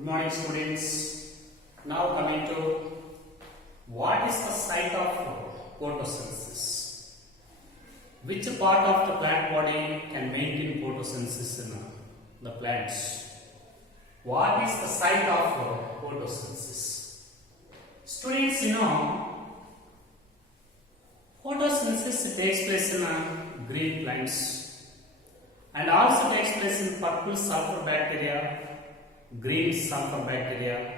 Good morning, students. Now coming to what is the site of photosynthesis? Which part of the plant body can maintain photosynthesis in the plants? What is the site of photosynthesis? Students, photosynthesis takes place in green plants and also takes place in purple sulfur bacteria, green sulfur bacteria.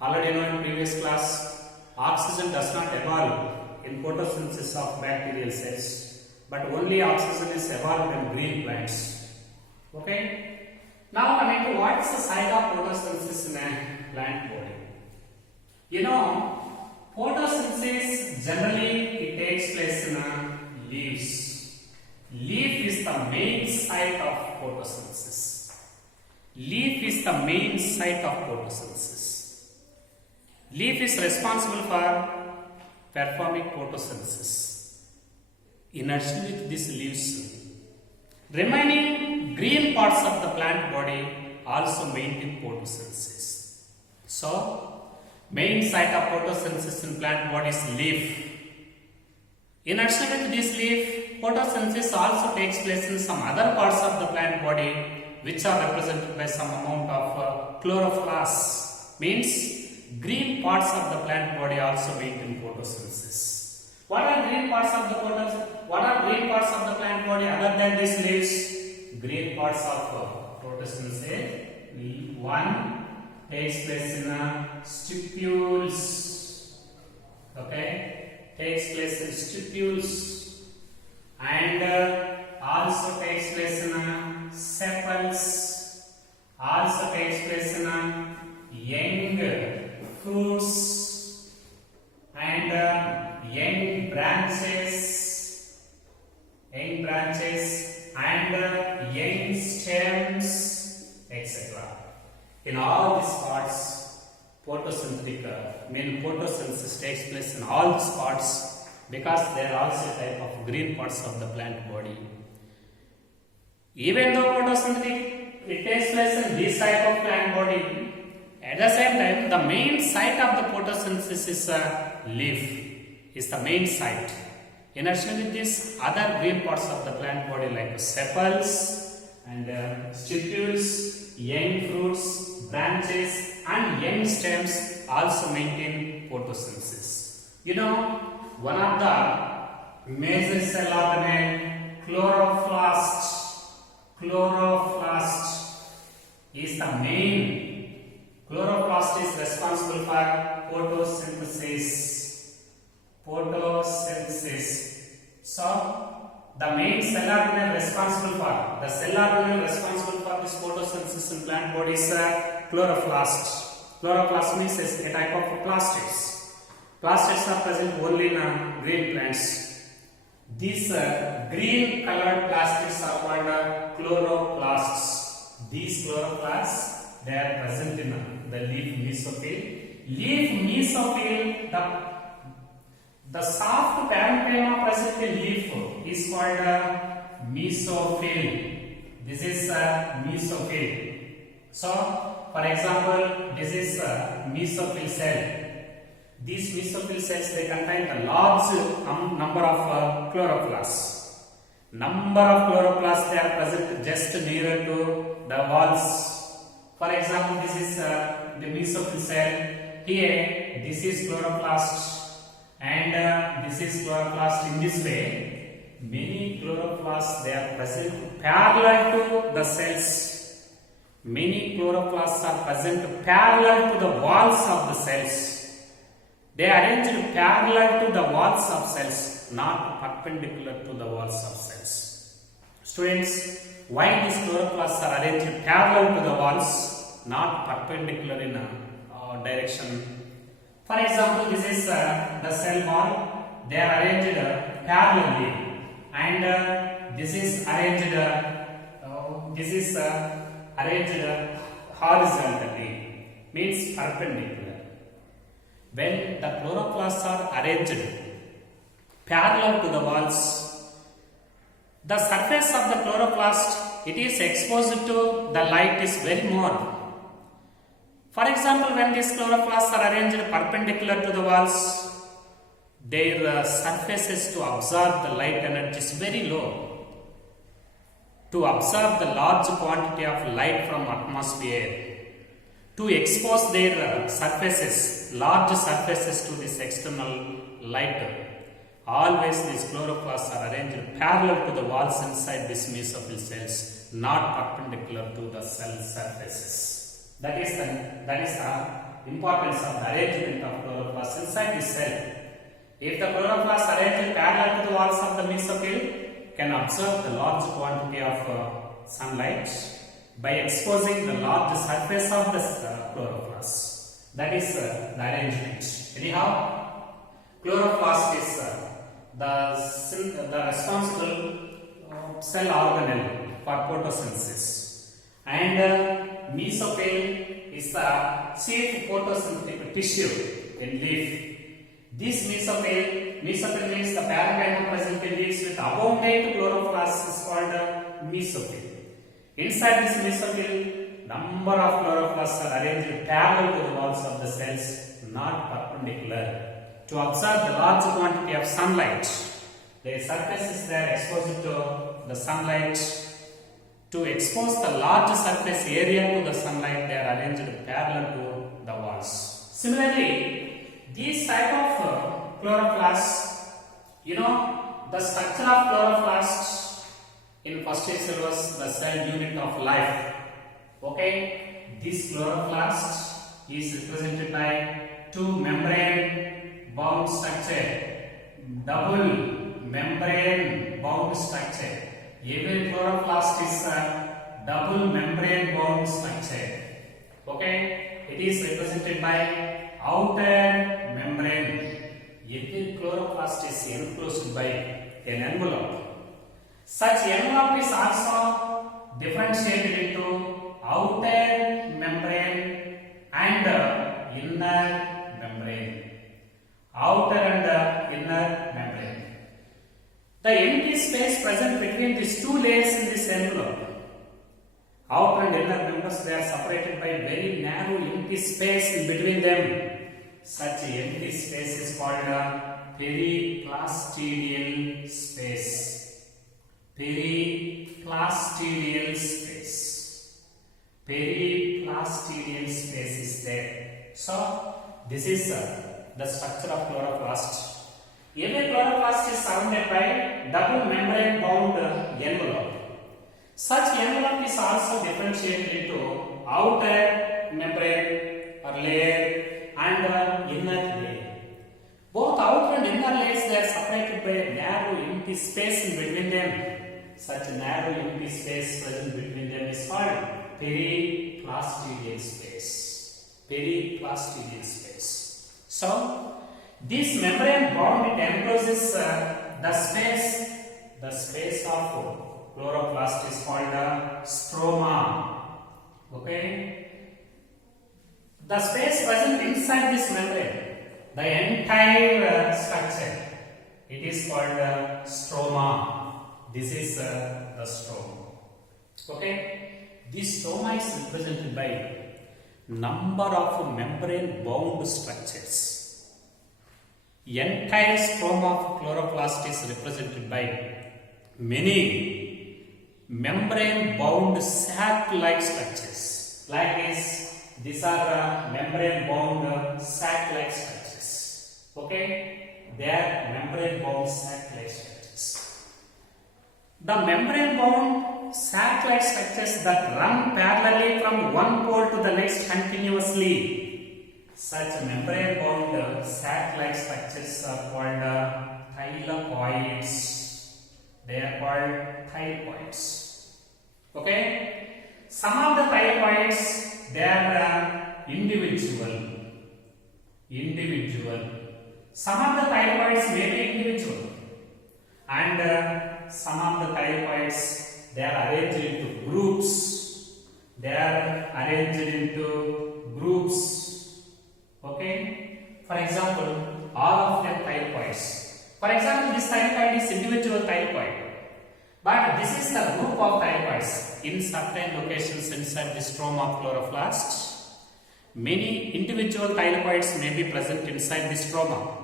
Already know in previous class, oxygen does not evolve in photosynthesis of bacterial cells, but only oxygen is evolved in green plants. Okay. Now coming to what is the site of photosynthesis in a plant body? Photosynthesis generally it takes place in leaves. Leaf is the main site of photosynthesis. Leaf is the main site of photosynthesis. Leaf is responsible for performing photosynthesis. In addition with these leaves, remaining green parts of the plant body also maintain photosynthesis. So, main site of photosynthesis in plant body is leaf. In addition with this leaf, photosynthesis also takes place in some other parts of the plant body which are represented by some amount of chloroplasts. Means green parts of the plant body also maintain photosynthesis. What are green parts of the plant body other than these leaves? Green parts of photosynthesis. One takes place in stipules. Okay, takes place in stipules and also takes place in sepals. Also takes place in young fruits and young branches and young stems, etc. In all these parts, photosynthesis takes place in all these parts because they are also a type of green parts of the plant body. Even though photosynthesis it takes place in this type of plant body, at the same time, the main site of the photosynthesis is leaf, is the main site. In addition with this, other green parts of the plant body like sepals and stipules, young fruits, branches and young stems also maintain photosynthesis. One of the major cell organelle, chloroplast is the main. Chloroplast is responsible for photosynthesis. So, the main cell organelle responsible for this photosynthesis in plant body is chloroplast. Chloroplast means a type of plastids. Plastids are present only in green plants. These green colored plastids are called chloroplasts. These chloroplasts, they are present in the leaf mesophyll. Leaf mesophyll, the soft parenchyma present in leaf is called mesophyll. This is mesophyll. So, for example, this is mesophyll cell. These mesophyll cells, they contain a large number of chloroplasts. Number of chloroplasts, they are present just nearer to the walls. For example, this is the mesophyll cell. Here, this is chloroplast and this is chloroplast. In this way, many chloroplasts, they are present parallel to the cells. Many chloroplasts are present parallel to the walls of the cells. They are arranged parallel to the walls of cells, not perpendicular to the walls of cells. Students, why these chloroplasts are arranged parallel to the walls, not perpendicular in a direction? For example, this is the cell wall. They are arranged parallelly, and this is arranged horizontally, means perpendicular. When the chloroplasts are arranged parallel to the walls, the surface of the chloroplast, it is exposed to the light is very more. For example, when these chloroplasts are arranged perpendicular to the walls, their surfaces to absorb the light energy is very low. To absorb the large quantity of light from atmosphere, to expose their surfaces, large surfaces to this external light, always these chloroplasts are arranged parallel to the walls inside these mesophyll cells, not perpendicular to the cell surfaces. That is the importance of the arrangement of chloroplasts inside the cell. If the chloroplasts arranged parallel to the walls of the mesophyll, can absorb the large quantity of sunlight by exposing the large surface of the chloroplast. That is the arrangement. Anyhow, chloroplast is the responsible cell organelle for photosynthesis, and mesophyll is the chief photosynthetic tissue in leaf. This mesophyll means the parenchyma present in leaves with abundant chloroplasts is called mesophyll. Inside this mesophyll, number of chloroplasts are arranged parallel to the walls of the cells, not perpendicular. To absorb the large quantity of sunlight, the surfaces they are exposed to the sunlight. To expose the large surface area to the sunlight, they are arranged parallel to the walls. Similarly, these type of chloroplasts, the structure of chloroplasts in first syllabus, the cell unit of life. Okay, this chloroplast is represented by two membrane bound structure, double membrane bound structure. Every chloroplast is a double membrane bound structure. Okay, it is represented by outer membrane. Every chloroplast is enclosed by an envelope. Such envelope is also differentiated into outer membrane and inner membrane. Outer and inner membrane. The empty space present between these two layers in this envelope, outer and inner members, they are separated by very narrow empty space in between them. Such empty space is called a periplastidial space. Periplastidial space. Periplastidial space is there. So, this is the structure of chloroplast. Every chloroplast is surrounded by double membrane bound envelope. Such envelope is also differentiated into outer membrane or layer and inner layer. Both outer and inner layers, they are separated by a narrow empty space in between them. Such narrow empty space present between them is called periplastidial space. Periplastidial space. So, this membrane bond, it encloses the space of chloroplast is called stroma. Okay, the space present inside this membrane, the entire structure, it is called stroma. This is the stroma. Okay, this stroma is represented by number of membrane bound structures. Entire stroma of chloroplast is represented by many membrane bound sac-like structures. Like this, these are membrane bound sac-like structures. Okay, they are membrane bound sac-like structures. The membrane bound sac-like structures that run parallelly from one pole to the next continuously. Such membrane bound sac-like structures are called thylakoids. They are called thylakoids. Okay? Some of the thylakoids, they are individual. Some of the thylakoids may be individual. And some of the thylakoids, they are arranged into groups. Okay, for example, all of them thylakoids. For example, this thylakoid is individual thylakoid, but this is the group of thylakoids in certain locations inside the stroma of chloroplast. many individual thylakoids may be present inside the stroma.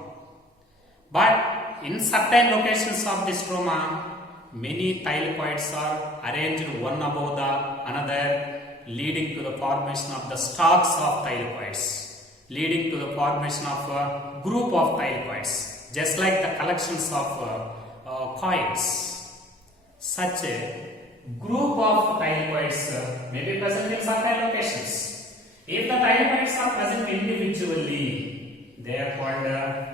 But in certain locations of the stroma, many thylakoids are arranged one above the another, leading to the formation of the stalks of thylakoids, leading to the formation of a group of thylakoids, just like the collections of coins. Such a group of thylakoids may be present in certain locations. If the thylakoids are present individually, they are called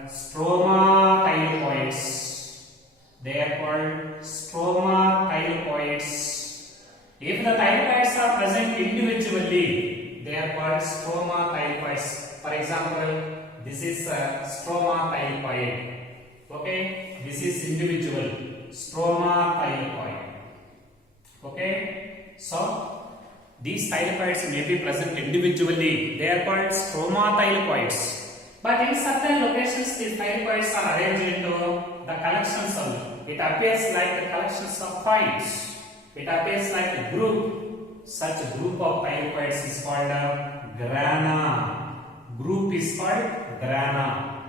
stroma thylakoids. They are called stroma thylakoids. If the thylakoids are present individually, they are called stroma thylakoids. For example, this is a stroma thylakoid. Okay, this is individual stroma thylakoid. Okay, so these thylakoids may be present individually. They are called stroma thylakoids. But in certain locations, these thylakoids are arranged into the collections of. It appears like the collections of coins. It appears like a group. Such a group of thylakoids is called grana. Group is called grana.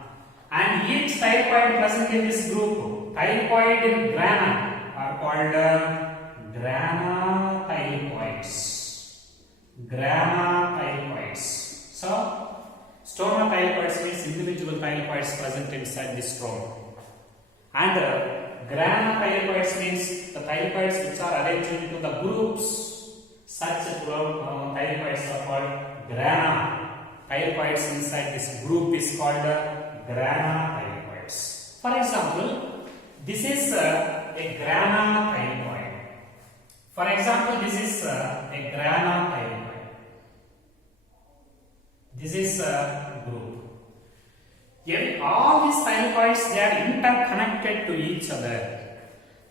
And each thylakoid present in this group, thylakoid in grana, are called grana thylakoids. Grana thylakoids. So, stroma thylakoids means individual thylakoids present inside the stroma. And grana thylakoids means the thylakoids which are arranged into the groups. Such thylakoids are called grana. Thylakoids inside this group is called grana thylakoids. For example, this is a grana thylakoid. For example, this is a grana thylakoid. This is a group. Here, all these thylakoids, they are interconnected to each other.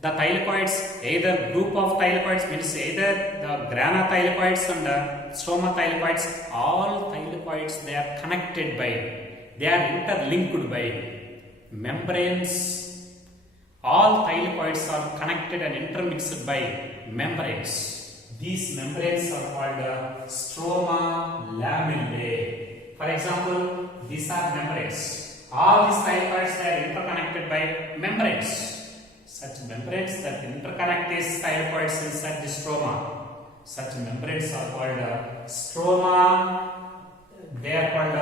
The thylakoids, either group of thylakoids means either the grana thylakoids and the stroma thylakoids, all thylakoids, they are connected by, they are interlinked by membranes. All thylakoids are connected and intermixed by membranes. These membranes are called stroma lamellae. For example, these are membranes. All these thylakoids, they are interconnected by membranes. Such membranes that interconnect these thylakoids inside the stroma. Such membranes are called stroma. They are called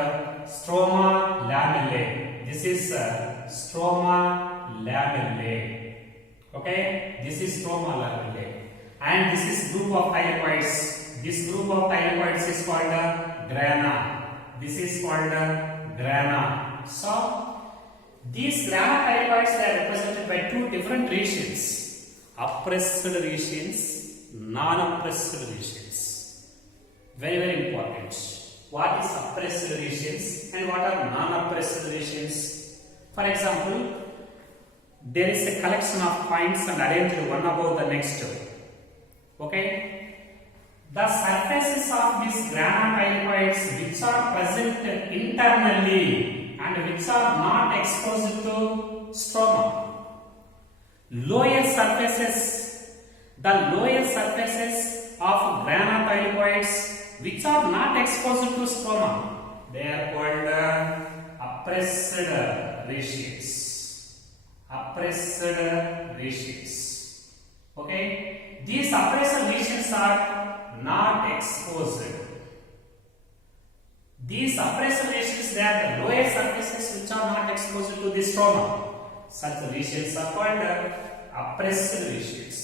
stroma lamellae. This is stroma lamellae. Okay, this is stroma lamellae. And this is group of thylakoids. This group of thylakoids is called grana. This is called grana. So, these grana thylakoids are represented by two different regions. Oppressed regions, non-oppressed regions. Very, very important. What is oppressed regions and what are non-oppressed regions? For example, there is a collection of coins and arranged one above the next. Okay? The surfaces of these grana thylakoids which are present internally and which are not exposed to stroma. Lower surfaces, the lower surfaces of grana thylakoids which are not exposed to stroma, they are called oppressed regions. Oppressed regions. Okay? These oppressed regions are not exposed. These oppressed regions, they are the lower surfaces which are not exposed to the stroma. Such regions are called oppressed regions.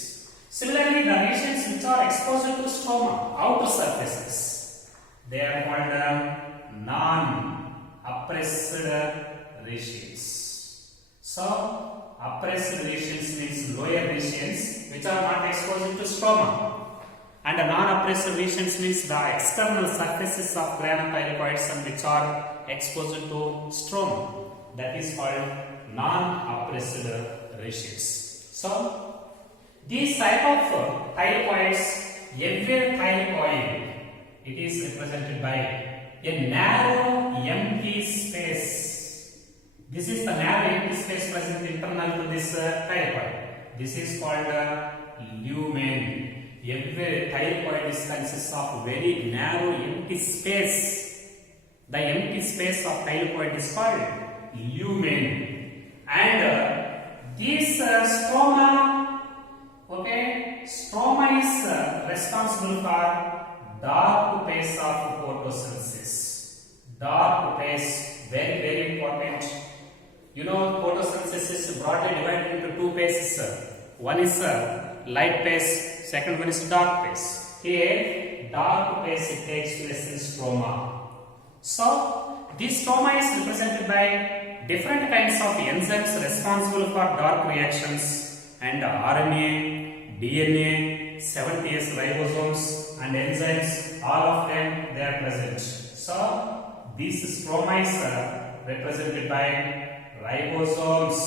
Similarly, the regions which are exposed to stroma, outer surfaces, they are called non-oppressed regions. So, oppressed regions means lower regions which are not exposed to stroma. And the non-oppressed regions means the external surfaces of grana thylakoids and which are exposed to stroma. That is called non-oppressed regions. So, these type of thylakoids, every thylakoid, it is represented by a narrow empty space. This is the narrow empty space present internal to this thylakoid. This is called lumen. Every thylakoid consists of very narrow empty space The empty space of thylakoid is called lumen. And this stroma, okay, stroma is responsible for dark phase of photosynthesis. Dark phase, very very important. You know, photosynthesis is broadly divided into two phases. One is light phase, second one is dark phase. Here, dark phase takes place in stroma. So, this stroma is represented by different kinds of enzymes responsible for dark reactions, and RNA, DNA, 70S ribosomes and enzymes, all of them they are present. So, this stroma is represented by ribosomes.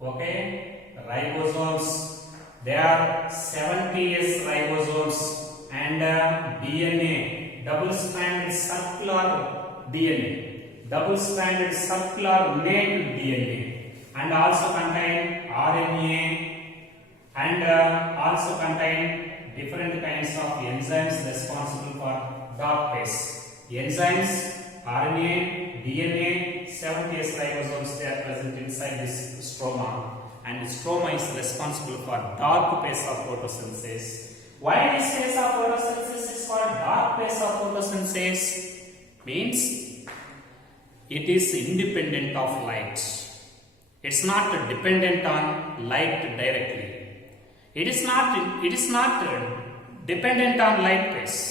Okay, ribosomes. There are 70S ribosomes and DNA, double-stranded circular DNA, double-stranded circular naked DNA, and also contain RNA, and also contain different kinds of enzymes responsible for dark phase. Enzymes, RNA, DNA, 70S ribosomes, they are present inside this stroma, and stroma is responsible for dark phase of photosynthesis. Why this phase of photosynthesis is called dark phase of photosynthesis? Means it is independent of light. It's not dependent on light directly. It is not dependent on light phase.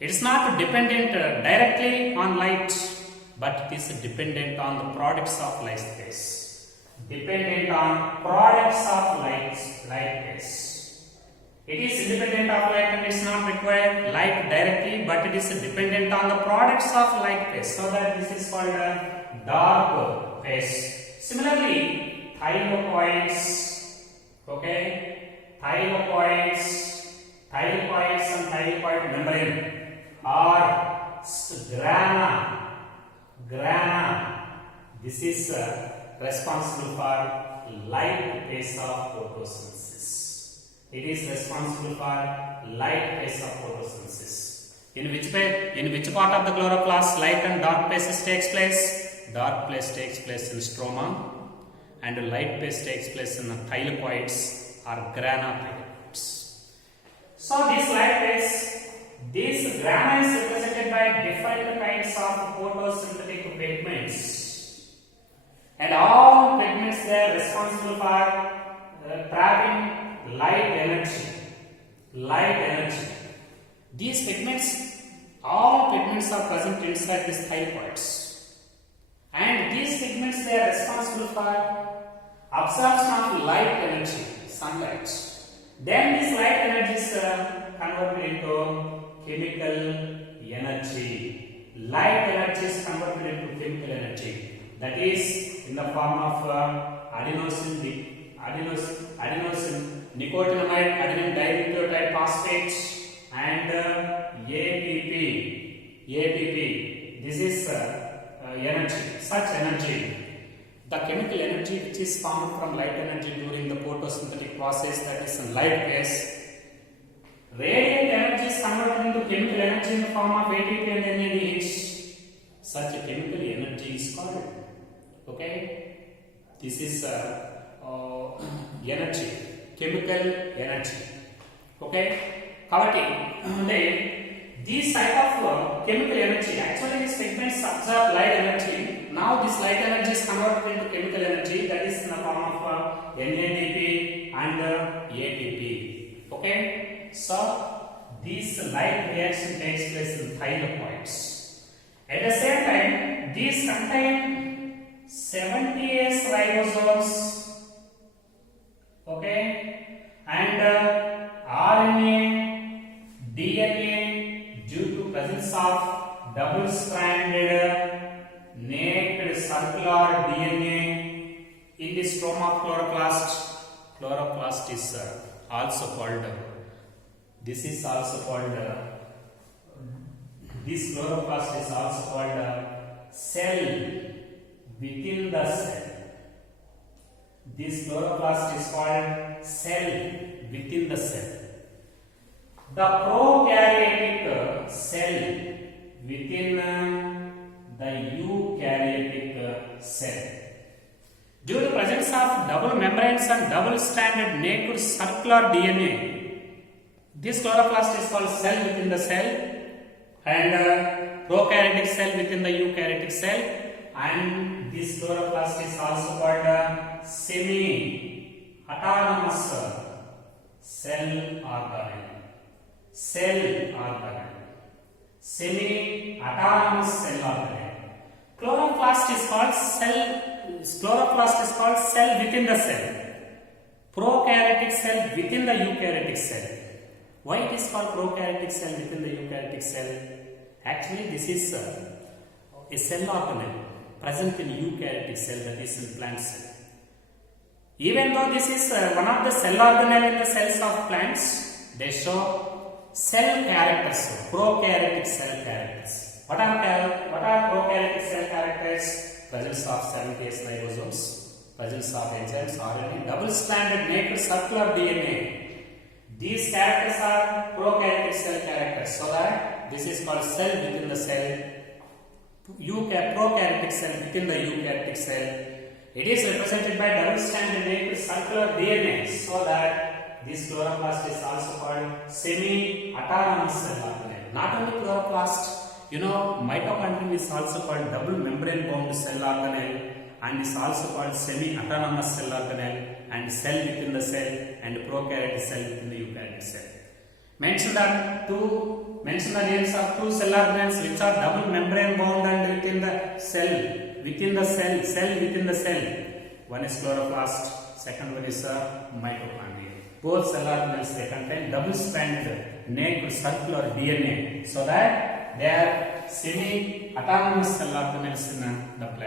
It is not dependent directly on light, but it is dependent on the products of light phase. Dependent on products of light phase. It is independent of light and it is not required light directly, but it is dependent on the products of light phase. So that this is called a dark phase. Similarly, thylakoids, okay, thylakoids and thylakoid membrane are grana. This is responsible for light phase of photosynthesis. It is responsible for light phase of photosynthesis. In which part of the chloroplast light and dark phases takes place? Dark phase takes place in stroma, and light phase takes place in the thylakoids or grana thylakoids. So this light phase, this grana is represented by different kinds of photosynthetic pigments, and all pigments they are responsible for trapping light energy. These pigments, all pigments are present inside these thylakoids, and these pigments they are responsible for absorption of light energy, sunlight. Then this light energy is converted into chemical energy. Light energy is converted into chemical energy. That is in the form of adenosine nicotinamide adenine dinucleotide phosphate and ATP. This is energy. Such energy, the chemical energy which is formed from light energy during the photosynthetic process, that is in light phase. Radiant energy is converted into chemical energy in the form of ATP and NADH. Such a chemical energy is called. Okay, this is energy, chemical energy. Okay, these type of chemical energy, actually these pigments absorb light energy. Now this light energy is converted into chemical energy, that is in the form of NADP and ATP. Okay, so this light reaction takes place in thylakoids. At the same time, these contain 70S ribosomes, okay, and RNA, DNA, due to presence of double-stranded naked circular DNA in the stroma of chloroplast. Chloroplast is also called. This chloroplast is also called cell within the cell. This chloroplast is called cell within the cell. The prokaryotic cell within double membranes and double-stranded naked circular DNA. This chloroplast is called cell within the cell, and prokaryotic cell within the eukaryotic cell, and this chloroplast is also called semi-autonomous cell organelle. Cell organelle. Semi-autonomous cell organelle. Chloroplast is called cell within the cell. Prokaryotic cell within the eukaryotic cell. Why it is called prokaryotic cell within the eukaryotic cell? Actually, this is a cell organelle present in eukaryotic cell, that is in plant cell. Even though this is one of the cell organelle in the cells of plants, they show cell characters, prokaryotic cell characters. What are prokaryotic cell characters? Presence of 70S ribosomes, presence of enzymes, RNA, double-stranded naked circular DNA. These characters are prokaryotic cell characters, so that this is called cell within the cell, prokaryotic cell within the eukaryotic cell. It is represented by double-stranded naked circular DNA, so that this chloroplast is also called semi-autonomous cell organelle. Not only chloroplast, mitochondrium is also called double membrane bound cell organelle, and is also called semi-autonomous cell organelle, and cell within the cell, and prokaryotic cell within the eukaryotic cell. Mention the names of two cell organelles which are double membrane bound and within the cell within the cell. One is chloroplast, second one is mitochondria. Both cell organelles, they contain double-stranded naked circular DNA, so that they are semi-autonomous cell organelles in the plant.